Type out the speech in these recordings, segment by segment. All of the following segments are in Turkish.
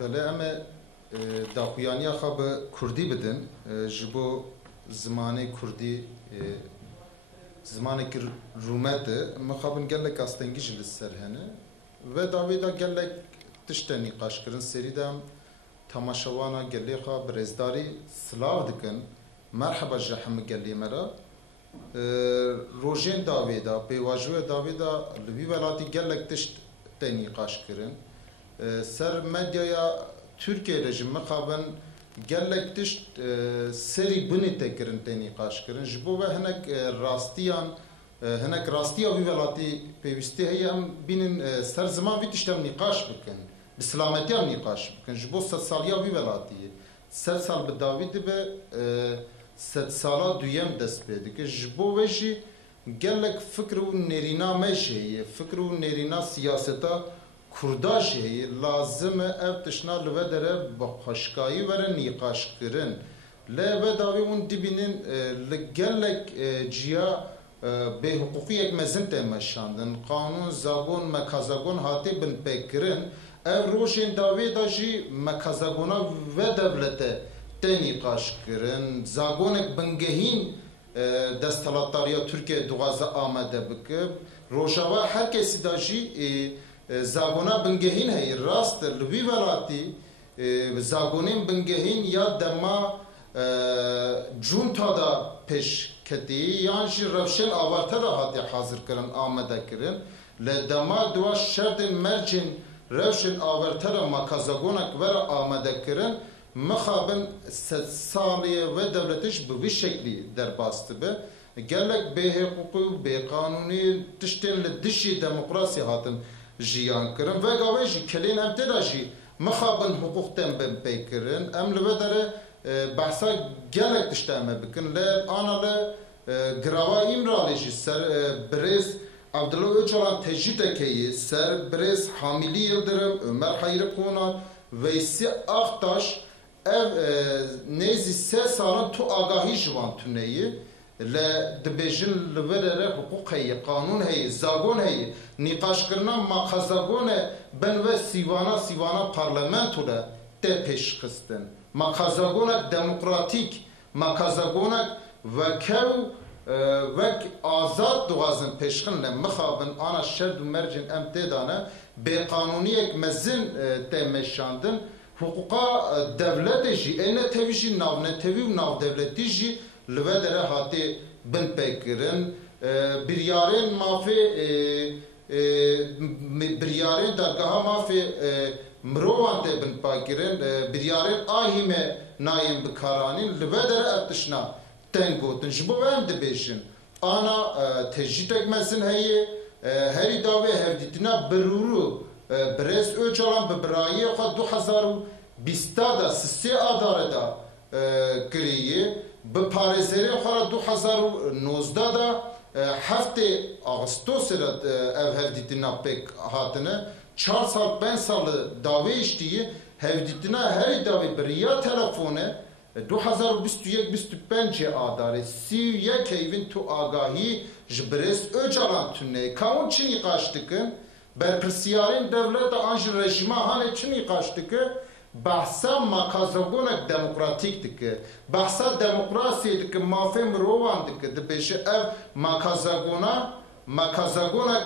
بله اما داخویانی خواب کردی بدن جبو زمان کردی زمان که رومت مخابن گلک استنگیج لسر هنه و داویدا گلک تشتنی قاش کرن سری دام تماشاوانا گلی خواب برزداری سلاو دکن مرحبا جحم گلی مرا روژین داویدا پیواجو داویدا لبی ولاتی گلک تشتنی قاش کرن سر مدیا Türkiye rejimi mekabın gelek tişt seri bini tekirin teni qaş kirin ji bo ve hinek rastiyan hinek rastiya vi velati peyvisti heye em binin ser zaman vi tiştem niqaş bikin bi selametiyan niqaş bikin ji bo sed saliya vi velati sed sal bi David be sed sala duyem dest pê dike ji bo ve jî gelek fikr û nerîna me şeyê fikr û nerîna siyaseta Kurdaş heye lazım ev tışna lve dere bakışkayı veren niqaş kirin. Le ve davi un dibinin legellek ciya be hukuki ek mezin temeşandın. Kanun zagon mekazagon hati bin pekirin. Ev roşin davi da ji mekazagona ve devlete te niqaş kirin. Zagonek bingehin destalatariya Türkiye duaza amade bikib. Rojava herkesi da ji زاگونا بنگهین هی راست لوی ولاتی زاگونین بنگهین یا دما جون تا دا پیش کتی یعنی روشن آورته را هاتی حاضر کرن آمده کرن لدما دوا شرط مرجن روشن آورته را مکازاگونک ور آمده کرن مخابن سالیه و دولتش به وی شکلی در باسته به گلک به حقوقی به قانونی تشتین لدشی دموکراسی هاتن جیان کرن و گاوی جی کلین ام تدا جی مخابن حقوق تن بن پیکرن ام لو داره بحثا گلک تشتامه بکن ل آنا ل گراوا ایمرالی جی سر برز عبدالله öcalan tecrit ekeyi ser brez hamili yıldırım Ömer Hayri Konan Veysi Aktaş ev nezi se salın tu agahi jvan tüneyi le dibêjin li verere hukuk heye kanun heye zagon heye nîqaşkirina maqazagon ben ve sîvana parlamento de te pêşxistin maqazagonek demokratîk maqazagonek vekew vek azad dixwazin pêşxin le mixabin ana şerd û mercên em tê dane bêqanûniyek mezin te meşandin huquqa devletê jî êne tevî jî navnetevî û navdewletî jî li ve dere hatê bin pêkirin biryarên mafê biryarên dergeha mafê mirovan tê bin pêkirin biryarên ahî me nayên bikaranîn li ve dere ev tişna tên gotin ji bo em dibêjin ana tecrîtek mezin heye herî davê hevdîtina birûrû Brez Öcalan bi birayê xwe 2020 da sisê adare da kiriye bi parêzerê xwe ra 2019 da heftê Ağustosê ra ev hevdîtina pêk hatine 4 sal 5 sal davê iştiyê hevdîtina herî davê bi riya telefone 2021-25 adarê 31 heyvin tu agahî ji Brez Öcalan tune kawun çi nîqaş dikin berpirsiyarên devleta an ji rejima hanê çi nîqaş dike bahsa makazagonek demokratik dike bahsa demokrasiyê dike mafê mirovan dike dibêje ev makazagonek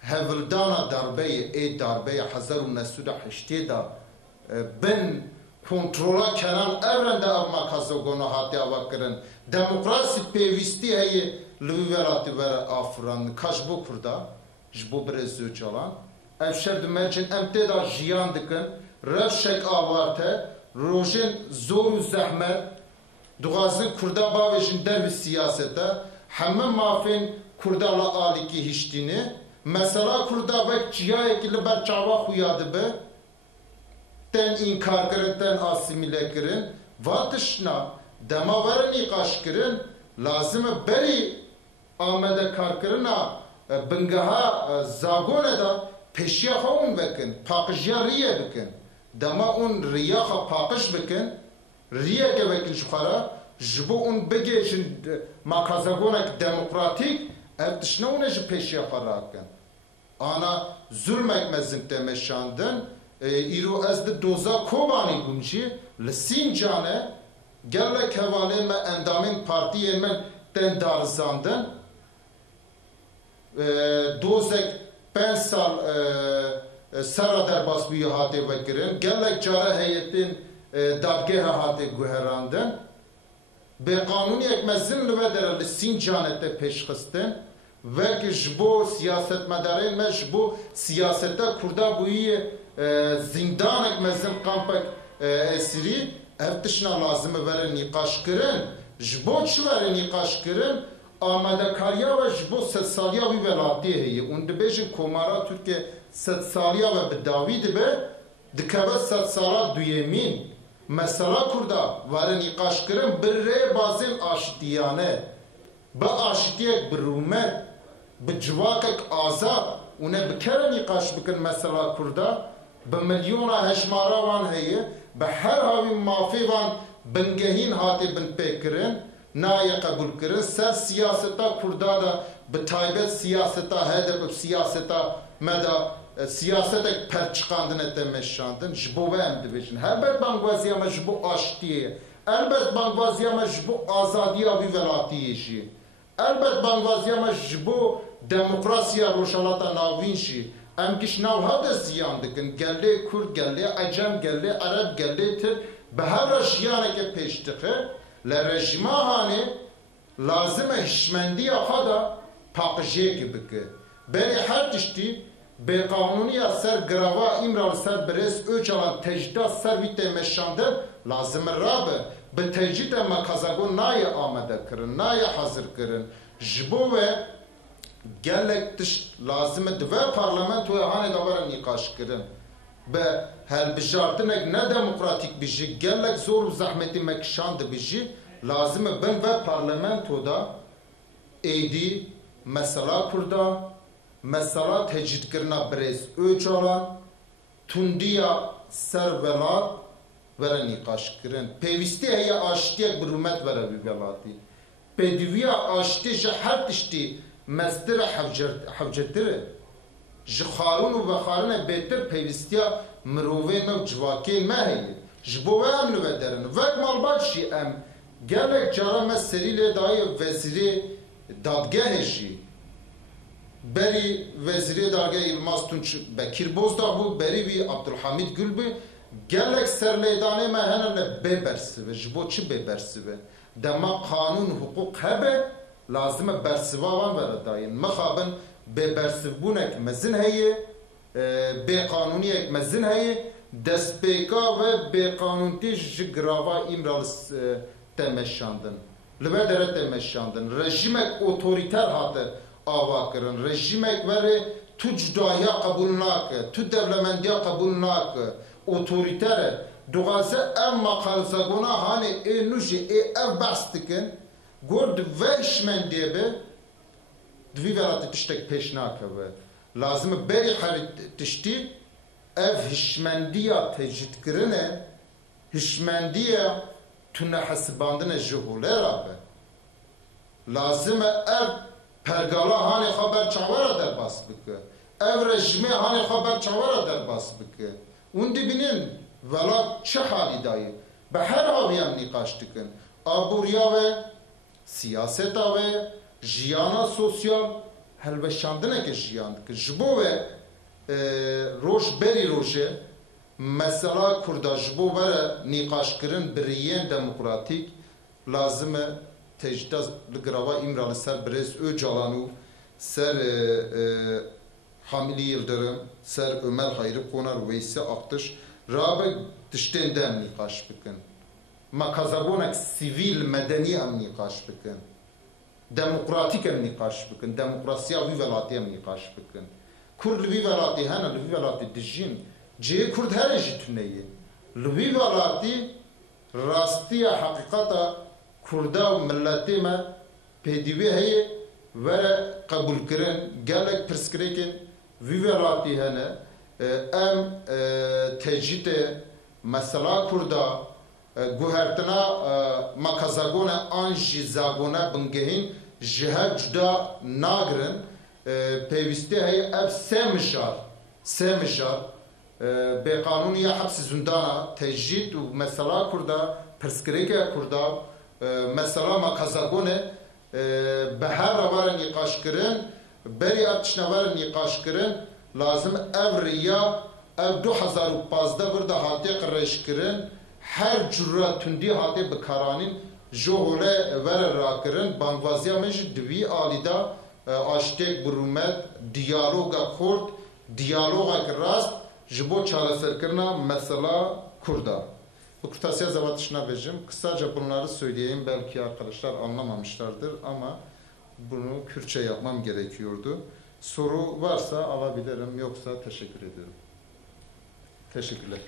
hevildana darbeyê ê darbeyê 1908 da bin kontrola kenan evren de ev makazagona hatiya vekirin demokrasi pêwîstî heye li wî welatî were afiran kaş bo Kurda ji bo Brez Öcalan ev şer di mercên em tê da jiyan dikin rewşek avarte rojên zor û zehmet dixwazin Kurda bavêjin dervî siyasete heme mafên Kurda li alîkî hiştînê mesela Kurda vek ciyayekî li ber çawa xuya dibe ten inkar kirin ten asimile kirin vatişna dema were nîqaş kirin lazim e berî amede kar kirina bingeha zagone da peşiya xwe hûn vekin paqijya riye bikin dema hûn riya xwe paqij bikin riyeke vekin ji xwe re ji bo hûn bigêjin makazagonek demokratîk ev tişne hûn e ji peşiya xwe rakin ana zulmek mezin te meşandin ایرو از دوزا کوبانی گونجی لسین جانه گلک حواله ما اندامین پارتیه من تن دارزاندن دوزک 5 سال سرا در باس بیو هاته وکرن گلک جاره هیتین دادگه هاته گوهراندن به قانونی یک مزن لبه در لسین جانت پیش خستن و که جبو سیاست مدارین ما جبو سیاستا کرده بویی زندان یک مزن قامپک اسیری افتشنا لازمه وره نیقاش کرن جبو چه وره نیقاش کرن آمده کاریا و جبو 100 سالیا وی ولاتی هیه اون دبیجن کومارا ترکیه 100 سالیا و بداوی دبه دکبه 100 سالا دویمین mesela kurda varın nikaş kırın bir bazın aşitiyane ba aşitiyek bir rumet bir civakek azad une bir kere nikaş bikın mesela kurda bir milyona heşmara van heye be her havi mafi van bingehin hati bin pekirin naya kabul kirin ser siyaseta kurda da bir taybet siyaseta hedef siyaseta meda siyasetek per çıkandın etemeşandın jbo ve emdibişin elbet bangvaziyama jbo aştiye elbet bangvaziyama jbo azadiya vi velatiyeşi elbet bangvaziyama jbo demokrasiya roşalata navinşi em kiş navha da ziyan dikin gelle kurd gelle acem gelle arab gelle tir be her jiyaneke peştixi le rejima hani lazım hişmendiya hada paqje gibi beni her tişti به قانونی سر گروا امرال سر برس اوچالان تجدید سر ویت مشاندن لازم رابه به تجدید مکازگو نای آمده کرن نای حاضر کرن جبو و گلک تشت لازم دو پارلمنت و هانه دوباره نقاش کرن به هل بجاردنک نه دموکراتیک بیجی گلک زور و زحمتی مکشاند بیجی لازم بن و پارلمنت و دا ایدی مثلا کرده mesela tecrid kirna brez öçalan tundiya servelat vere nikaş kirin pevisti heye aştiyek bir hürmet vere bir velati pediviya aşti ji her tişti mestir havcetire ji xarun u vexarine betir pevistiya mirovên me civakên me heye ji bo ve em li ve derin vek malbat jî em gelek cara me serî lê daye vezîrê dadgehê jî beri veziri darge Yılmaz Tunç Bekir Bozdağ beri vi Abdülhamid Gülbü gelek serleydane me henele bebersive jbo çi bebersive dema kanun hukuk hebe lazım bersiva van vere dayin mexabin bebersivbunek mezin heye be kanuniyek mezin heye despeka ve be kanunti ji grava imral temeşandın lve dere temeşandın rejimek otoriter hatı ava kirin rejimek veri tu cudaya kabul nake tu devlemendiya kabul nake otoritere dugaze ev makalzagona hani nuji ev bastikin gord ve işmendiye be dvi veratı tiştek peş nake ve lazım beri harit tişti ev hişmendiya tecid kirine hişmendiya tune hasibandine juhuler be lazım ev pergala hani haber çavara der bas bike. Ev rejime hani haber çavara der bas bike. Undi binin velat çe hali dayı. Be her aviyem nikaş dikin. Aburiya ve siyaseta ve jiyana sosyal helveşandine ke jiyan dikin. Jbo ve roş beri roşe mesela kurda jbo vere nikaş kirin biriyen demokratik lazım tecdid grava İmralı ser Brez Öcalan'u ser Hamili Yıldırım ser Ömer Hayrı Konar Veysi Aktış rabe tiştenden nikaş bikin makazabonek sivil medeni em nikaş bikin demokratik em nikaş bikin demokrasiya vi velati em nikaş bikin Kurd vi velati hene vi velati dijin cihe Kurd her eji tüneyi vi velati rastiya hakikata Kurda ve milleti me pedivi heye ve kabul kirin gelek perskrekin vi velati hene em tecide mesela Kurda guhertina makazagona anji zagona bingehin jihe cuda nagirin pevisti heye ev semişar بقانون یا حبس زندان تجدید و مثلا کرده پرسکریک کرده مثلا ما کازاگونه به هر روار نقاش کردن بری اتشنوار نقاش کردن لازم اوریا او 2015 برده حالتی قرش کردن هر جرات تندی حالتی بکارانین جوهره ور را کردن بانگوازی همش دوی آلیدا آشتک برومت دیالوگا خورد دیالوگا راست جبو çareserkirna mesela Kurda. Bu kırtasiye zavatışına vereceğim. Kısaca bunları söyleyeyim. Belki arkadaşlar anlamamışlardır ama bunu Kürtçe yapmam gerekiyordu. Soru varsa alabilirim. Yoksa teşekkür ediyorum. Teşekkürler.